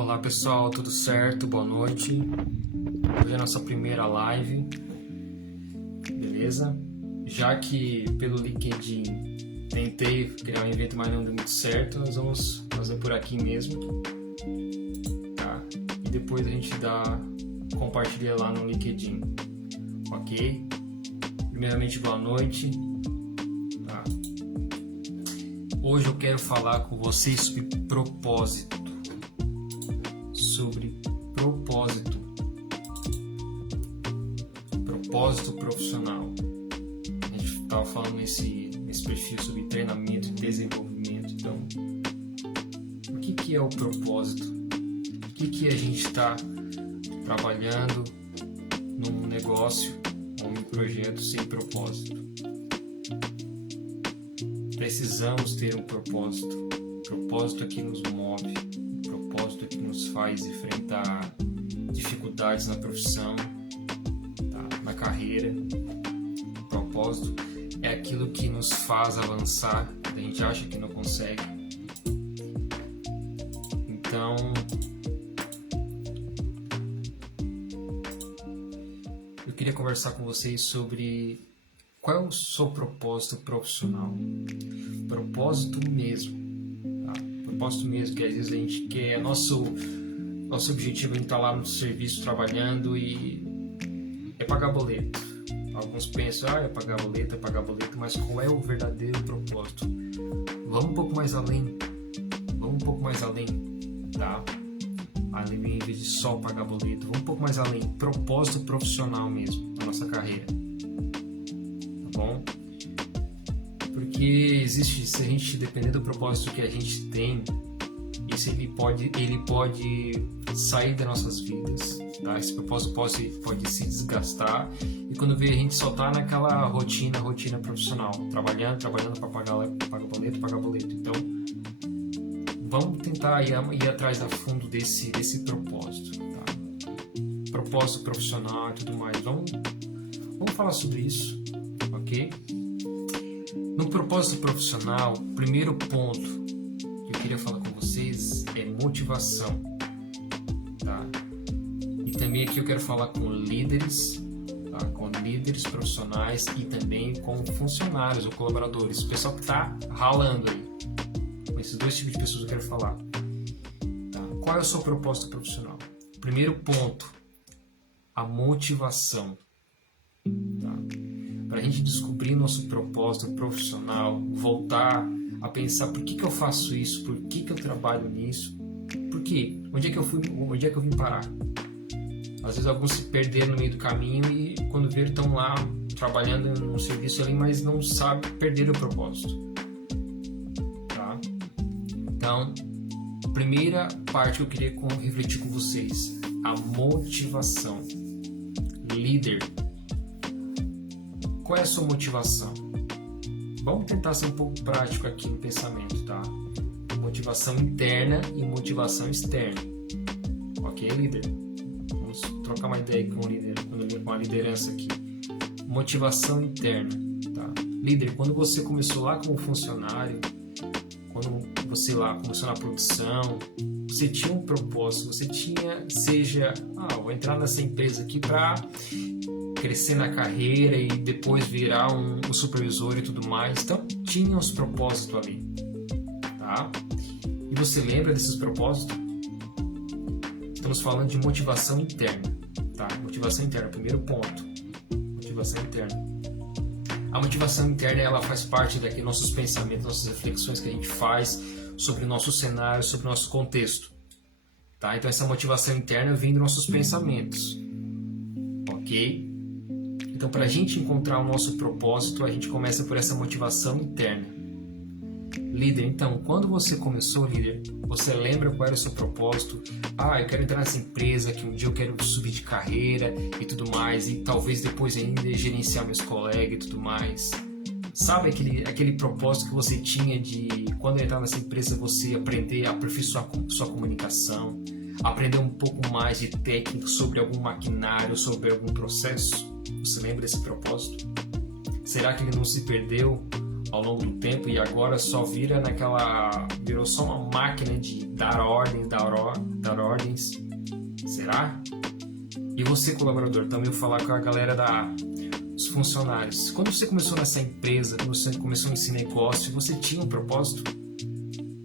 Olá pessoal, tudo certo? Boa noite. Hoje é a nossa primeira live, beleza? Já que pelo LinkedIn tentei criar um evento, mas não deu muito certo, nós vamos fazer por aqui mesmo, tá? E depois a gente compartilha lá no LinkedIn, ok? Primeiramente, boa noite, tá? Hoje eu quero falar com vocês sobre propósito. Propósito profissional. A gente estava falando nesse perfil sobre treinamento e desenvolvimento. Então, o que é o propósito? O que a gente está trabalhando num negócio ou em um projeto sem propósito? Precisamos ter um propósito. Propósito é que nos move. Propósito é que nos faz enfrentar dificuldades na profissão, tá? Na carreira. Propósito é aquilo que nos faz avançar quando a gente acha que não consegue. Então, eu queria conversar com vocês sobre qual é o seu propósito profissional. Propósito mesmo. Propósito mesmo, que às vezes a gente quer, nosso objetivo é estar lá no serviço trabalhando e é pagar boleto. Alguns pensam, é pagar boleto, mas qual é o verdadeiro propósito? Vamos um pouco mais além, tá? Além em vez de só pagar boleto, vamos um pouco mais além, propósito profissional mesmo, na nossa carreira, tá bom? Porque existe, se a gente depender do propósito que a gente tem, isso ele pode sair das nossas vidas, tá? Esse propósito pode se desgastar e quando vê a gente só tá naquela rotina profissional, trabalhando para pagar boleto. Então, vamos tentar ir atrás a fundo desse propósito, tá? Propósito profissional e tudo mais. Vamos falar sobre isso, ok? No propósito profissional, o primeiro ponto que eu queria falar com vocês é motivação, tá? E também aqui eu quero falar com líderes, tá? Com líderes profissionais e também com funcionários ou colaboradores, o pessoal que está ralando aí. Com esses dois tipos de pessoas eu quero falar, tá? Qual é o seu propósito profissional? Primeiro ponto, a motivação. Para a gente descobrir nosso propósito profissional, voltar a pensar por que eu faço isso, por que eu trabalho nisso, por quê? Onde é que eu vim parar? Às vezes alguns se perderam no meio do caminho e quando viram estão lá trabalhando no serviço ali, mas não sabem, perderam o propósito. Tá? Então, primeira parte que eu queria refletir com vocês, a motivação. Líder. Qual é a sua motivação? Vamos tentar ser um pouco prático aqui no pensamento, tá? Motivação interna e motivação externa. Ok, líder? Vamos trocar uma ideia com a liderança aqui. Motivação interna, tá? Líder, quando você começou lá como funcionário, quando você lá começou na produção, você tinha um propósito, você tinha, vou entrar nessa empresa aqui para crescer na carreira e depois virar um supervisor e tudo mais. Então, tinha os propósitos ali, tá? E você lembra desses propósitos? Estamos falando de motivação interna, tá? Motivação interna, primeiro ponto. Motivação interna. A motivação interna, ela faz parte daqueles nossos pensamentos, nossas reflexões que a gente faz sobre o nosso cenário, sobre o nosso contexto, tá? Então, essa motivação interna vem dos nossos pensamentos, ok? Então, para a gente encontrar o nosso propósito, a gente começa por essa motivação interna. Líder, então, quando você começou, líder, você lembra qual era o seu propósito? Eu quero entrar nessa empresa, que um dia eu quero subir de carreira e tudo mais, e talvez depois ainda gerenciar meus colegas e tudo mais. Sabe aquele propósito que você tinha de, quando entrar nessa empresa, você aprender a aperfeiçoar sua comunicação, aprender um pouco mais de técnica sobre algum maquinário, sobre algum processo? Você lembra desse propósito? Será que ele não se perdeu ao longo do tempo e agora só virou só uma máquina de dar ordens. Será? E você, colaborador, também vou falar com a galera dos funcionários. Quando você começou nessa empresa, quando você começou nesse negócio, você tinha um propósito?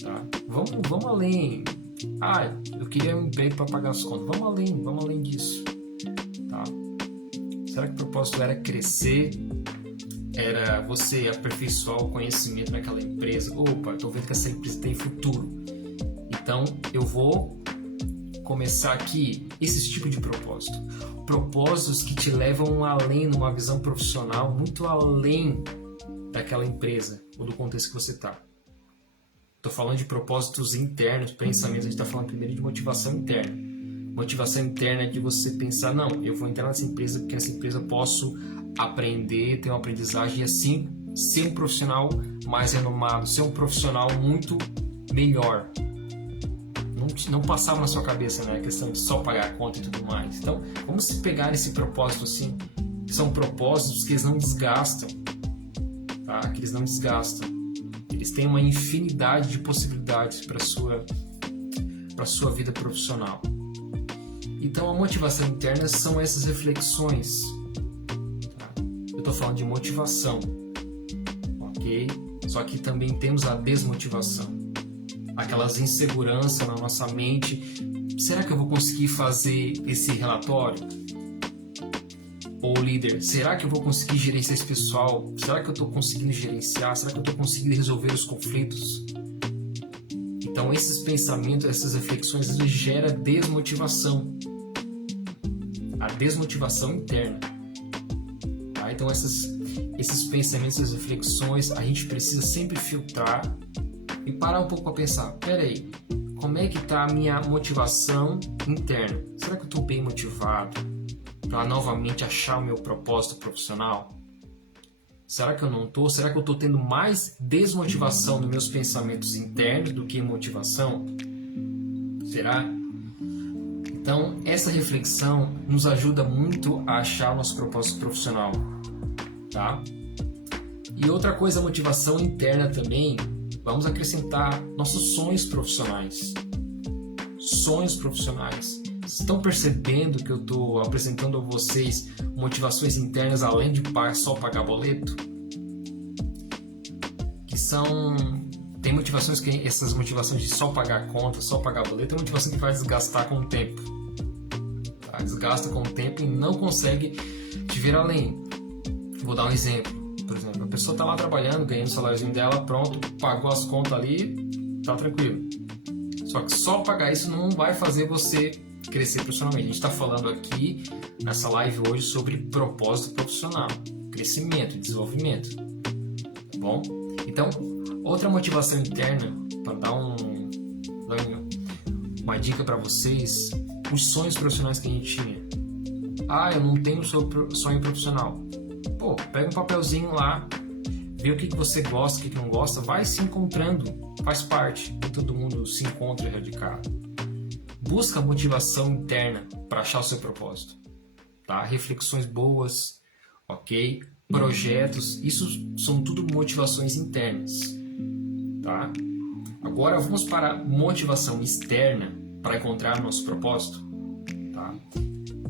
Tá? Vamos além. Eu queria um emprego para pagar as contas. Vamos além disso. Tá? Será que o propósito era crescer? Era você aperfeiçoar o conhecimento naquela empresa? Opa, estou vendo que essa empresa tem futuro. Então, eu vou começar aqui esse tipo de propósito. Propósitos que te levam além, numa visão profissional, muito além daquela empresa ou do contexto que você está. Estou falando de propósitos internos, pensamentos. A gente está falando primeiro de motivação interna. Motivação interna é de você pensar, não, eu vou entrar nessa empresa porque nessa empresa eu posso aprender, ter uma aprendizagem e assim ser um profissional mais renomado, ser um profissional muito melhor. Não passava na sua cabeça, né, a questão de só pagar a conta e tudo mais. Então, vamos pegar esse propósito assim, são propósitos que eles não desgastam, tá? Que eles não desgastam. Eles têm uma infinidade de possibilidades para sua vida profissional. Então, a motivação interna são essas reflexões. Tá? Eu estou falando de motivação, ok? Só que também temos a desmotivação. Aquelas inseguranças na nossa mente. Será que eu vou conseguir fazer esse relatório? Ou líder, será que eu vou conseguir gerenciar esse pessoal? Será que eu estou conseguindo gerenciar? Será que eu estou conseguindo resolver os conflitos? Então esses pensamentos, essas reflexões, às vezes gera desmotivação. A desmotivação interna. Tá? Então esses pensamentos, essas reflexões, a gente precisa sempre filtrar e parar um pouco para pensar, peraí, como é que está a minha motivação interna? Será que eu estou bem motivado para novamente achar o meu propósito profissional? Será que eu não estou? Será que eu estou tendo mais desmotivação nos meus pensamentos internos do que motivação? Será? Então, essa reflexão nos ajuda muito a achar o nosso propósito profissional. Tá? E outra coisa, a motivação interna também, vamos acrescentar nossos sonhos profissionais. Sonhos profissionais. Vocês estão percebendo que eu estou apresentando a vocês motivações internas além de só pagar boleto? Que são... Tem motivações que essas motivações de só pagar conta, só pagar boleto, é motivação que vai desgastar com o tempo. Tá? Desgasta com o tempo e não consegue te ver além. Vou dar um exemplo. Por exemplo, a pessoa está lá trabalhando, ganhando o saláriozinho dela, pronto, pagou as contas ali, tá tranquilo. Só que só pagar isso não vai fazer você crescer profissionalmente. A gente está falando aqui, nessa live hoje, sobre propósito profissional, crescimento, desenvolvimento. Tá bom? Então, outra motivação interna, para dar uma dica para vocês, os sonhos profissionais que a gente tinha. Eu não tenho sonho profissional. Pô, pega um papelzinho lá, vê o que você gosta, o que não gosta, vai se encontrando, faz parte, todo mundo se encontra radicado. Busca motivação interna para achar o seu propósito, tá? Reflexões boas, ok? Projetos, isso são tudo motivações internas, tá? Agora vamos para a motivação externa para encontrar nosso propósito, tá?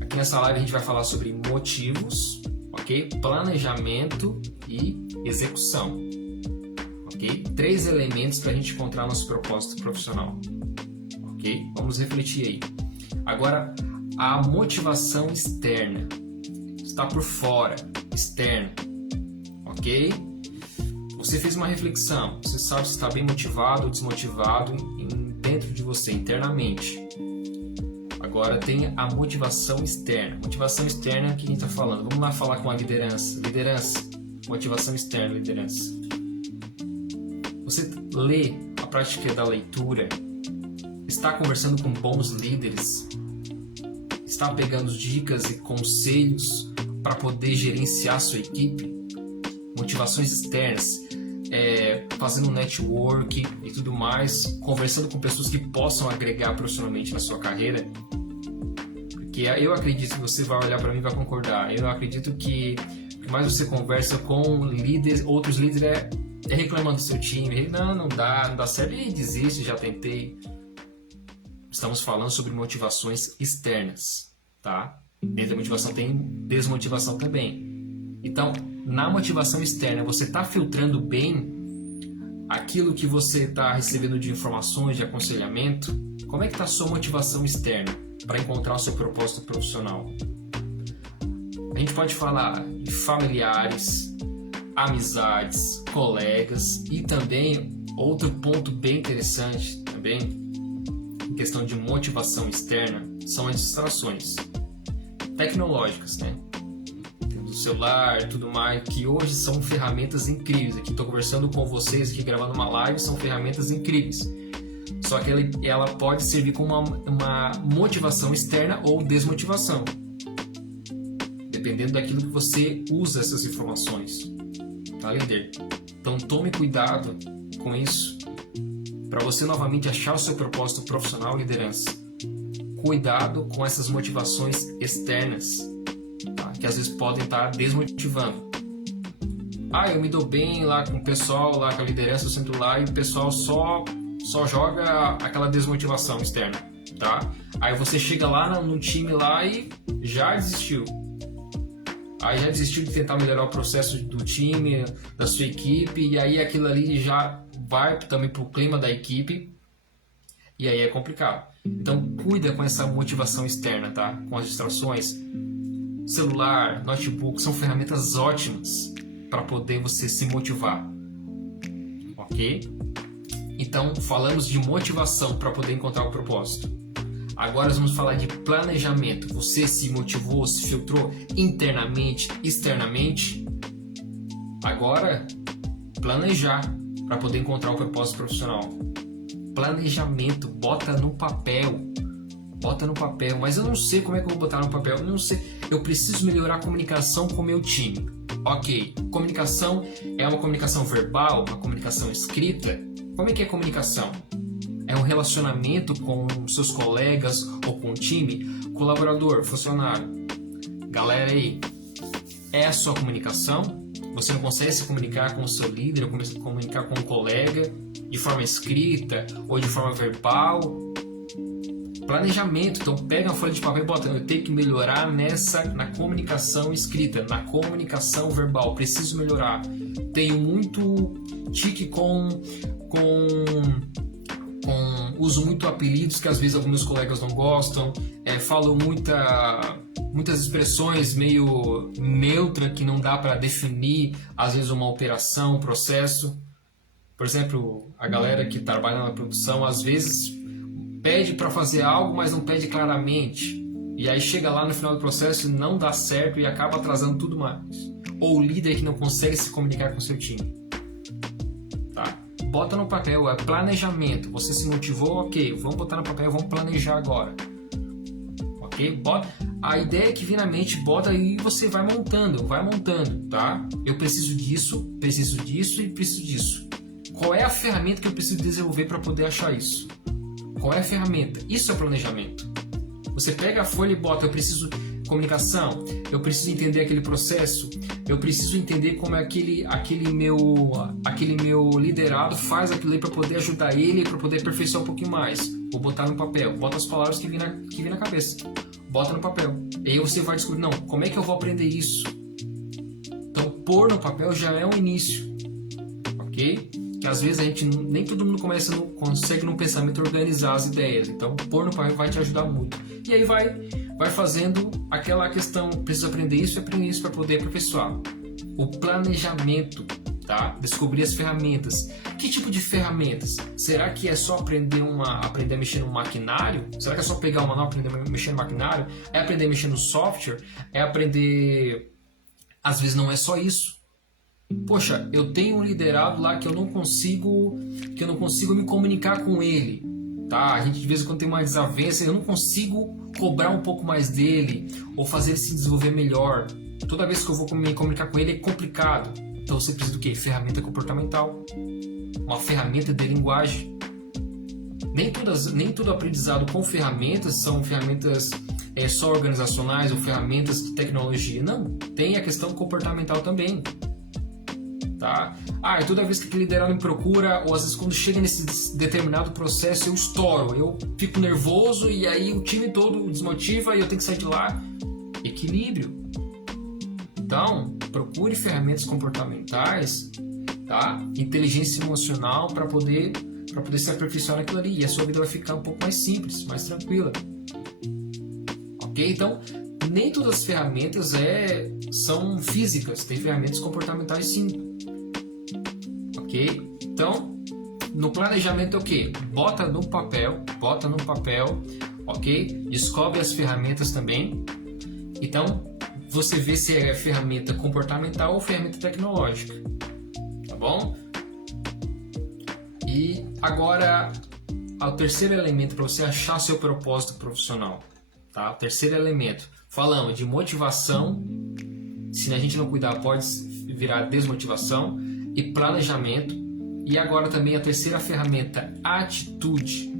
Aqui nessa live a gente vai falar sobre motivos, ok? Planejamento e execução, ok? 3 elementos para a gente encontrar nosso propósito profissional, ok? Vamos refletir aí. Agora, a motivação externa está por fora, externa, ok? Você fez uma reflexão, você sabe se está bem motivado ou desmotivado dentro de você, internamente. Agora tem a motivação externa. Motivação externa que a gente está falando. Vamos lá falar com a liderança. Liderança. Motivação externa, liderança. Você lê a prática da leitura. Está conversando com bons líderes. Está pegando dicas e conselhos para poder gerenciar a sua equipe. Motivações externas. Fazendo network e tudo mais. Conversando com pessoas que possam agregar profissionalmente na sua carreira. Que eu acredito que você vai olhar para mim e vai concordar. Eu acredito que mais você conversa com líderes, outros líderes reclamando do seu time, não dá certo, e desiste, já tentei. Estamos falando sobre motivações externas, tá? Dentro da motivação tem desmotivação também. Então, na motivação externa, você está filtrando bem aquilo que você está recebendo de informações, de aconselhamento? Como é que está a sua motivação externa para encontrar o seu propósito profissional? A gente pode falar de familiares, amizades, colegas e também outro ponto bem interessante também em questão de motivação externa são as distrações tecnológicas, né? Temos o celular e tudo mais, que hoje são ferramentas incríveis. Aqui estou conversando com vocês, aqui gravando uma live, são ferramentas incríveis. Só que ela pode servir como uma motivação externa ou desmotivação, dependendo daquilo que você usa essas informações, tá, líder? Então tome cuidado com isso, para você novamente achar o seu propósito profissional, liderança. Cuidado com essas motivações externas, tá? Que às vezes podem estar desmotivando. Eu me dou bem lá com o pessoal, lá com a liderança, eu sento lá e o pessoal só joga aquela desmotivação externa, tá? Aí você chega lá no time lá e já desistiu. Aí já desistiu de tentar melhorar o processo do time, da sua equipe, e aí aquilo ali já vai também para o clima da equipe, e aí é complicado. Então cuida com essa motivação externa, tá? Com as distrações. Celular, notebook, são ferramentas ótimas para poder você se motivar, ok? Então falamos de motivação para poder encontrar o propósito. Agora nós vamos falar de planejamento. Você se motivou, se filtrou internamente, externamente? Agora, planejar para poder encontrar o propósito profissional. Planejamento, bota no papel. Mas eu não sei como é que eu vou botar no papel. Eu não sei. Eu preciso melhorar a comunicação com o meu time. Ok, comunicação é uma comunicação verbal, uma comunicação escrita. Como é que é comunicação? É um relacionamento com seus colegas ou com o time, colaborador, funcionário. Galera aí, é a sua comunicação? Você não consegue se comunicar com o seu líder, ou se comunicar com um colega de forma escrita ou de forma verbal? Planejamento, então pega uma folha de papel e bota, eu tenho que melhorar na comunicação escrita, na comunicação verbal, preciso melhorar. Tenho muito tique uso muito apelidos que às vezes alguns colegas não gostam, falo muitas expressões meio neutras que não dá para definir às vezes uma operação, um processo. Por exemplo, a galera que trabalha na produção às vezes pede para fazer algo, mas não pede claramente, e aí chega lá no final do processo e não dá certo e acaba atrasando tudo mais. Ou o líder que não consegue se comunicar com o seu time. Tá? Bota no papel, é planejamento. Você se motivou, ok, vamos botar no papel, vamos planejar agora. Ok? A ideia é que vem na mente, bota e você vai montando, tá? Eu preciso disso e preciso disso. Qual é a ferramenta que eu preciso desenvolver para poder achar isso? Qual é a ferramenta? Isso é planejamento. Você pega a folha e bota, eu preciso comunicação, eu preciso entender aquele processo, eu preciso entender como é aquele meu liderado faz aquilo ali para poder ajudar ele, para poder aperfeiçoar um pouquinho mais. Vou botar no papel, bota as palavras que vem na cabeça, bota no papel. E aí você vai descobrir, não, como é que eu vou aprender isso? Então, pôr no papel já é um início, ok? Que às vezes nem todo mundo consegue no pensamento organizar as ideias. Então, pôr no papel vai te ajudar muito. E aí vai fazendo aquela questão, preciso aprender isso para poder aperfeiçoar. O planejamento, tá? Descobrir as ferramentas. Que tipo de ferramentas? Será que é só aprender a mexer no maquinário? Será que é só pegar o manual e aprender a mexer no maquinário? É aprender a mexer no software? É aprender... Às vezes não é só isso. Poxa, eu tenho um liderado lá que eu não consigo me comunicar com ele, tá? A gente de vez em quando tem uma desavença, eu não consigo cobrar um pouco mais dele ou fazer ele se desenvolver melhor. Toda vez que eu vou me comunicar com ele é complicado. Então você precisa do quê? Ferramenta comportamental, uma ferramenta de linguagem. Nem todo aprendizado com ferramentas são ferramentas só organizacionais ou ferramentas de tecnologia. Não, tem a questão comportamental também. tá? E toda vez que aquele liderado me procura, ou às vezes quando chega nesse determinado processo, eu estouro, eu fico nervoso e aí o time todo desmotiva e eu tenho que sair de lá. Equilíbrio. Então, procure ferramentas comportamentais, tá? Inteligência emocional para poder se aperfeiçoar naquilo ali, e a sua vida vai ficar um pouco mais simples, mais tranquila. Ok? Então, nem todas as ferramentas são físicas, tem ferramentas comportamentais sim. Ok? Então, no planejamento é o quê? Bota no papel, ok? Descobre as ferramentas também. Então, você vê se é ferramenta comportamental ou ferramenta tecnológica. Tá bom? E agora, o terceiro elemento para você achar seu propósito profissional. Tá? O terceiro elemento. Falamos de motivação. Se a gente não cuidar, pode virar desmotivação. E planejamento. E agora também a terceira ferramenta, atitude.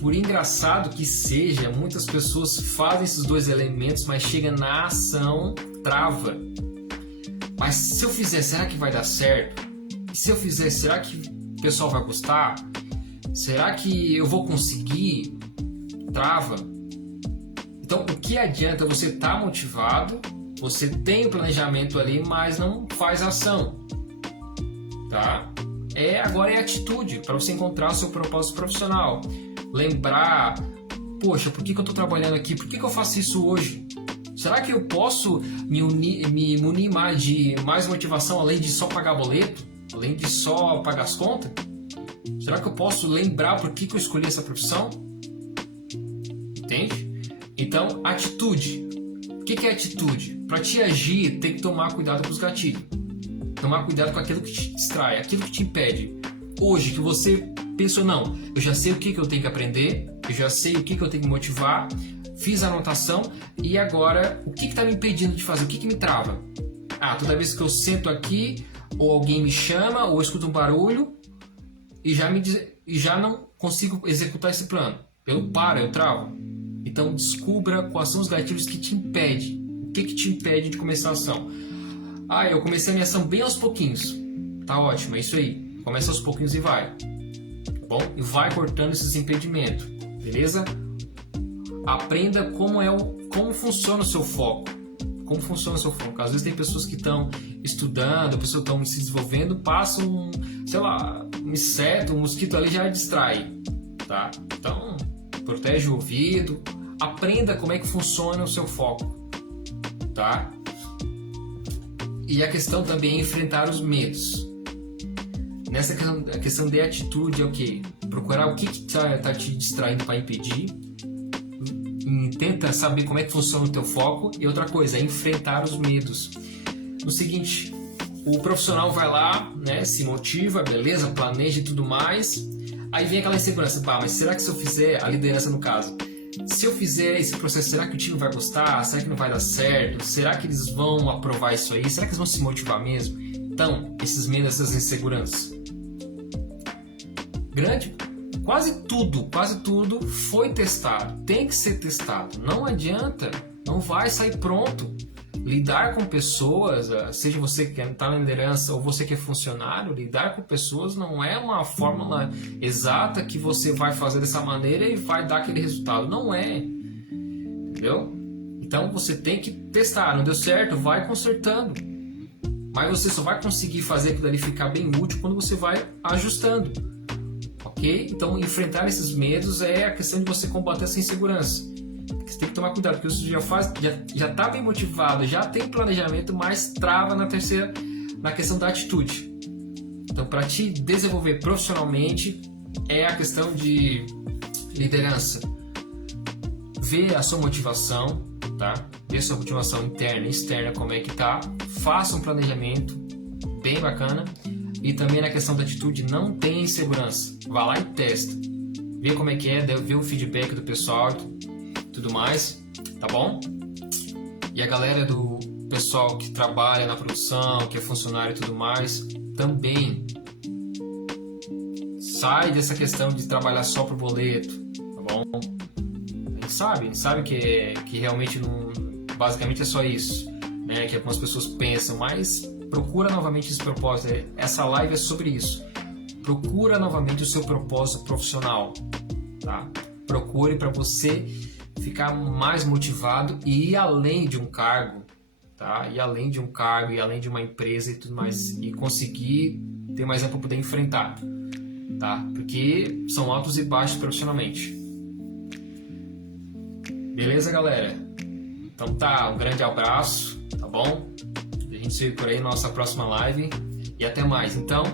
Por engraçado que seja, muitas pessoas fazem esses dois elementos, mas chega na ação, trava. Mas se eu fizer, será que vai dar certo? E se eu fizer, será que o pessoal vai gostar? Será que eu vou conseguir? Trava. Então, o que adianta você estar motivado, você tem o planejamento ali, mas não faz ação? Tá? Agora é atitude, para você encontrar o seu propósito profissional. Lembrar, poxa, por que eu estou trabalhando aqui? Por que eu faço isso hoje? Será que eu posso me munir mais de mais motivação, além de só pagar boleto? Além de só pagar as contas? Será que eu posso lembrar por que eu escolhi essa profissão? Entende? Então, atitude. O que é atitude? Para te agir, tem que tomar cuidado com os gatilhos. Tomar cuidado com aquilo que te distrai, aquilo que te impede. Hoje, que você pensou, não, eu já sei o que eu tenho que aprender, eu já sei o que eu tenho que motivar, fiz a anotação, e agora, o que está me impedindo de fazer? O que me trava? Toda vez que eu sento aqui, ou alguém me chama, ou eu escuto um barulho, e já não consigo executar esse plano. Eu travo. Então, descubra quais são os gatilhos que te impedem. O que te impede de começar a ação? Eu comecei a minha ação bem aos pouquinhos. Tá ótimo, é isso aí. Começa aos pouquinhos e vai. Tá bom? E vai cortando esses impedimentos. Beleza? Aprenda como funciona o seu foco. Como funciona o seu foco. Às vezes tem pessoas que estão estudando, pessoas que estão se desenvolvendo, passam um inseto, um mosquito ali já distrai. Tá? Então, protege o ouvido. Aprenda como é que funciona o seu foco. Tá? E a questão também é enfrentar os medos. Nessa questão de atitude é o quê? Procurar o que está te distraindo para impedir. Tenta saber como é que funciona o teu foco. E outra coisa, é enfrentar os medos. O seguinte, o profissional vai lá, né, se motiva, beleza, planeja e tudo mais. Aí vem aquela insegurança, mas será que se eu fizer, a liderança no caso, se eu fizer esse processo, será que o time vai gostar? Será que não vai dar certo? Será que eles vão aprovar isso aí? Será que eles vão se motivar mesmo? Então, esses medos, essas inseguranças. Quase tudo foi testado. Tem que ser testado. Não adianta, não vai sair pronto. Lidar com pessoas, seja você que está na liderança ou você que é funcionário, lidar com pessoas não é uma fórmula exata que você vai fazer dessa maneira e vai dar aquele resultado. Não é. Entendeu? Então você tem que testar. Não deu certo? Vai consertando. Mas você só vai conseguir fazer aquilo ali ficar bem útil quando você vai ajustando. Ok? Então enfrentar esses medos é a questão de você combater essa insegurança. Você tem que tomar cuidado, porque você já está bem motivado, já tem planejamento, mas trava na questão da atitude. Então, para te desenvolver profissionalmente, é a questão de liderança. Vê a sua motivação, tá? Vê a sua motivação interna e externa, como é que tá. Faça um planejamento bem bacana. E também na questão da atitude, não tenha insegurança. Vá lá e testa. Vê como é que é, vê o feedback do pessoal, tudo mais, tá bom? E a galera do pessoal que trabalha na produção, que é funcionário e tudo mais, também sai dessa questão de trabalhar só por boleto, tá bom? A gente sabe que realmente não, basicamente é só isso, né? Que algumas pessoas pensam, mas procura novamente esse propósito. Essa live é sobre isso. Procura novamente o seu propósito profissional, tá? Procure para você ficar mais motivado e ir além de um cargo, tá? Ir além de um cargo, ir além de uma empresa e tudo mais, e conseguir ter mais tempo para poder enfrentar, tá? Porque são altos e baixos profissionalmente. Beleza, galera? Então tá, um grande abraço, tá bom? A gente se vê por aí na nossa próxima live e até mais. Então,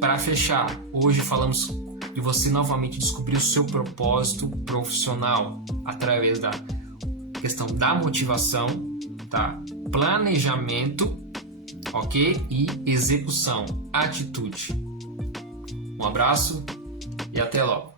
para fechar, hoje falamos de você novamente descobrir o seu propósito profissional através da questão da motivação, tá? Planejamento, ok? E execução, atitude. Um abraço e até logo.